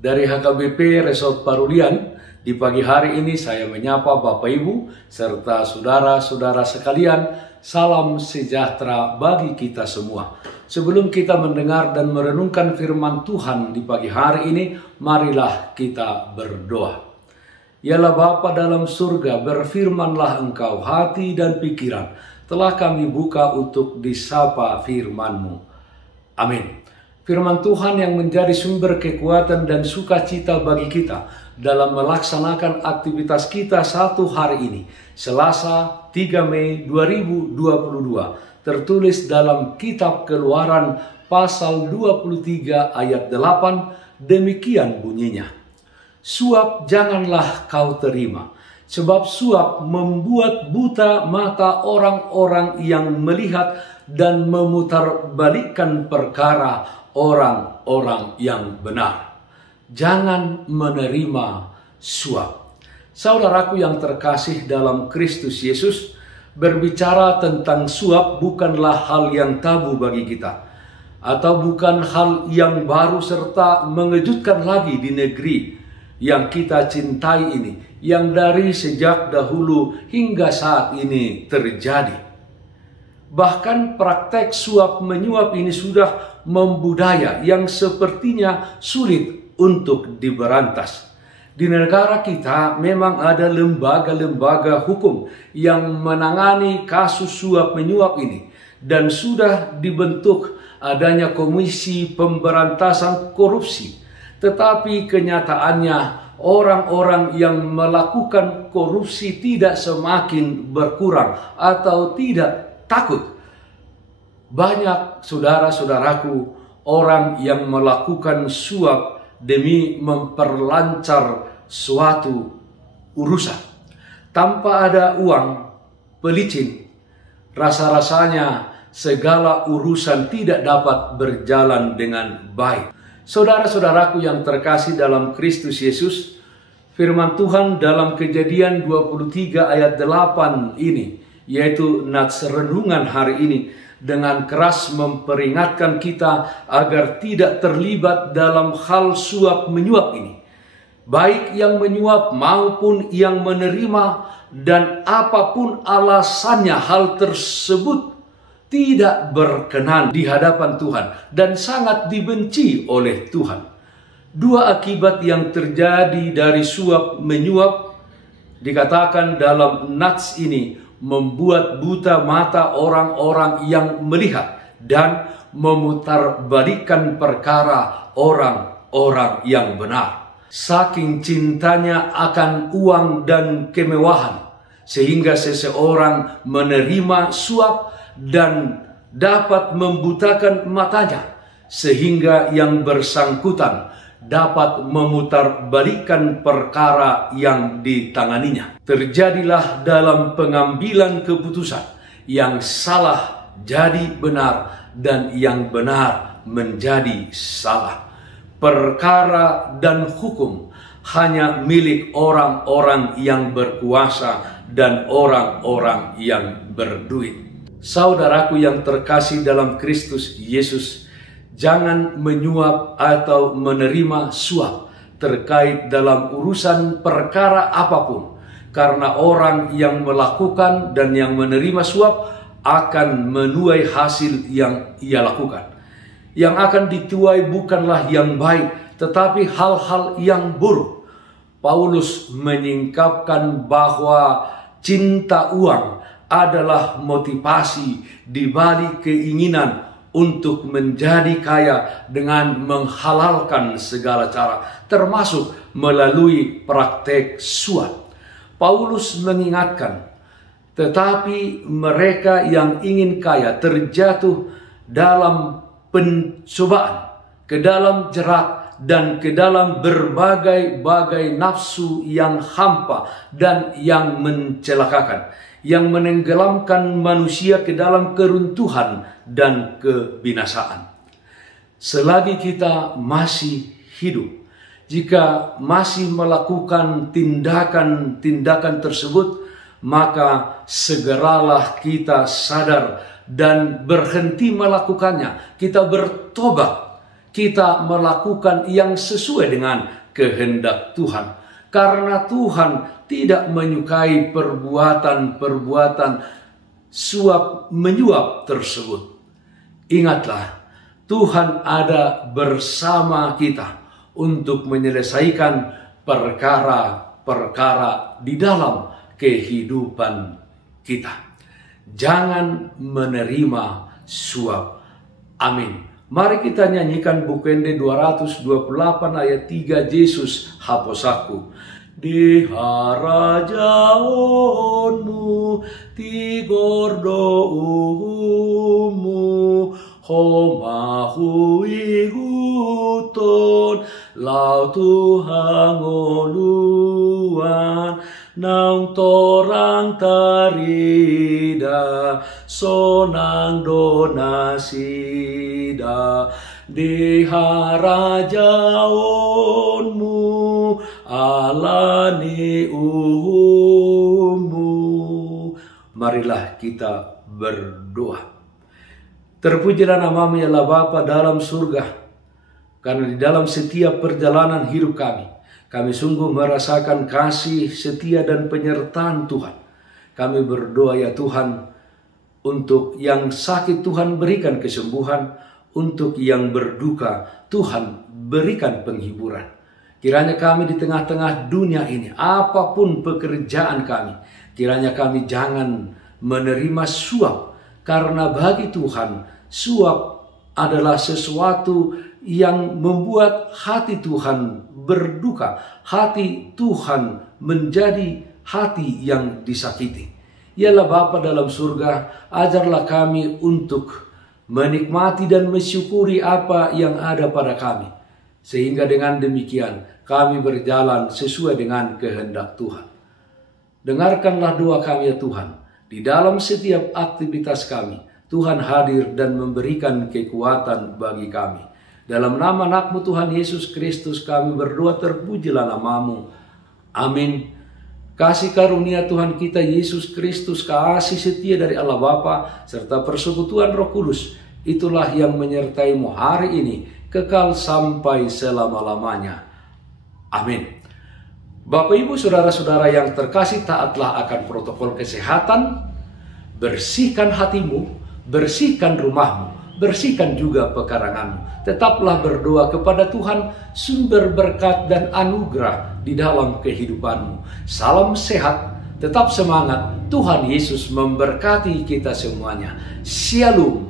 Dari HKBP Resort Parulian, di pagi hari ini saya menyapa Bapak Ibu serta saudara-saudara sekalian, salam sejahtera bagi kita semua. Sebelum kita mendengar dan merenungkan firman Tuhan di pagi hari ini, marilah kita berdoa. Yalah Bapa dalam surga, berfirmanlah Engkau, hati dan pikiran telah kami buka untuk disapa firman-Mu. Amin. Firman Tuhan yang menjadi sumber kekuatan dan sukacita bagi kita dalam melaksanakan aktivitas kita satu hari ini, Selasa 3 Mei 2022, tertulis dalam kitab Keluaran pasal 23 ayat 8, demikian bunyinya. Suap janganlah kau terima, sebab suap membuat buta mata orang-orang yang melihat dan memutarbalikkan perkara orang-orang yang benar. Jangan menerima suap. Saudaraku yang terkasih dalam Kristus Yesus, berbicara tentang suap bukanlah hal yang tabu bagi kita, atau bukan hal yang baru serta mengejutkan lagi di negeri yang kita cintai ini, yang dari sejak dahulu hingga saat ini terjadi. Bahkan praktek suap menyuap ini sudah membudaya yang sepertinya sulit untuk diberantas. Di negara kita memang ada lembaga-lembaga hukum yang menangani kasus suap menyuap ini, dan sudah dibentuk adanya Komisi Pemberantasan Korupsi. Tetapi kenyataannya orang-orang yang melakukan korupsi tidak semakin berkurang atau tidak takut. Banyak saudara-saudaraku orang yang melakukan suap demi memperlancar suatu urusan. Tanpa ada uang, pelicin, rasa-rasanya segala urusan tidak dapat berjalan dengan baik. Saudara-saudaraku yang terkasih dalam Kristus Yesus, firman Tuhan dalam Kejadian 23 ayat 8 ini, yaitu nats renungan hari ini, dengan keras memperingatkan kita agar tidak terlibat dalam hal suap menyuap ini, baik yang menyuap maupun yang menerima, dan apapun alasannya hal tersebut tidak berkenan di hadapan Tuhan dan sangat dibenci oleh Tuhan. Dua akibat yang terjadi dari suap menyuap dikatakan dalam nats ini membuat buta mata orang-orang yang melihat dan memutarbalikkan perkara orang-orang yang benar. Saking cintanya akan uang dan kemewahan, sehingga seseorang menerima suap dan dapat membutakan matanya, sehingga yang bersangkutan dapat memutarbalikkan perkara yang ditanganinya. Terjadilah dalam pengambilan keputusan yang salah jadi benar dan yang benar menjadi salah. Perkara dan hukum hanya milik orang-orang yang berkuasa dan orang-orang yang berduit. Saudaraku yang terkasih dalam Kristus Yesus, jangan menyuap atau menerima suap terkait dalam urusan perkara apapun, karena orang yang melakukan dan yang menerima suap akan menuai hasil yang ia lakukan. Yang akan dituai bukanlah yang baik, tetapi hal-hal yang buruk. Paulus menyingkapkan bahwa cinta uang adalah motivasi di balik keinginan untuk menjadi kaya dengan menghalalkan segala cara, termasuk melalui praktek suap. Paulus mengingatkan, tetapi mereka yang ingin kaya terjatuh dalam pencobaan, ke dalam jerat, dan ke dalam berbagai-bagai nafsu yang hampa dan yang mencelakakan, yang menenggelamkan manusia ke dalam keruntuhan dan kebinasaan. Selagi kita masih hidup, jika masih melakukan tindakan-tindakan tersebut, maka segeralah kita sadar dan berhenti melakukannya. Kita bertobat, kita melakukan yang sesuai dengan kehendak Tuhan. Karena Tuhan tidak menyukai perbuatan-perbuatan suap menyuap tersebut. Ingatlah, Tuhan ada bersama kita untuk menyelesaikan perkara-perkara di dalam kehidupan kita. Jangan menerima suap. Amin. Mari kita nyanyikan Bukende 228 ayat 3, Yesus hapus aku. Di harajaonmu, tigordomu, homahui huton, lau tuhangoluan, nang torang tarida, sonang donasida. Di harajaonmu, alani uhumu. Marilah kita berdoa. Terpujilah namamu ya Allah Bapa dalam surga, karena di dalam setiap perjalanan hidup kami sungguh merasakan kasih, setia, dan penyertaan Tuhan. Kami berdoa ya Tuhan, untuk yang sakit Tuhan berikan kesembuhan, untuk yang berduka Tuhan berikan penghiburan. Kiranya kami di tengah-tengah dunia ini, apapun pekerjaan kami, kiranya kami jangan menerima suap. Karena bagi Tuhan, suap adalah sesuatu yang membuat hati Tuhan berduka. Hati Tuhan menjadi hati yang disakiti. Yalah Bapa dalam surga, ajarlah kami untuk menikmati dan mensyukuri apa yang ada pada kami. Sehingga dengan demikian kami berjalan sesuai dengan kehendak Tuhan. Dengarkanlah doa kami ya Tuhan. Di dalam setiap aktivitas kami, Tuhan hadir dan memberikan kekuatan bagi kami. Dalam nama anak-Mu Tuhan Yesus Kristus kami berdoa, terpujilah namamu. Amin. Kasih karunia Tuhan kita Yesus Kristus, kasih setia dari Allah Bapa, serta persekutuan Roh Kudus, itulah yang menyertai-Mu hari ini, kekal sampai selama-lamanya. Amin. Bapak Ibu Saudara-saudara yang terkasih, taatlah akan protokol kesehatan, bersihkan hatimu, bersihkan rumahmu, bersihkan juga pekaranganmu. Tetaplah berdoa kepada Tuhan, sumber berkat dan anugerah di dalam kehidupanmu. Salam sehat, tetap semangat. Tuhan Yesus memberkati kita semuanya. Shalom.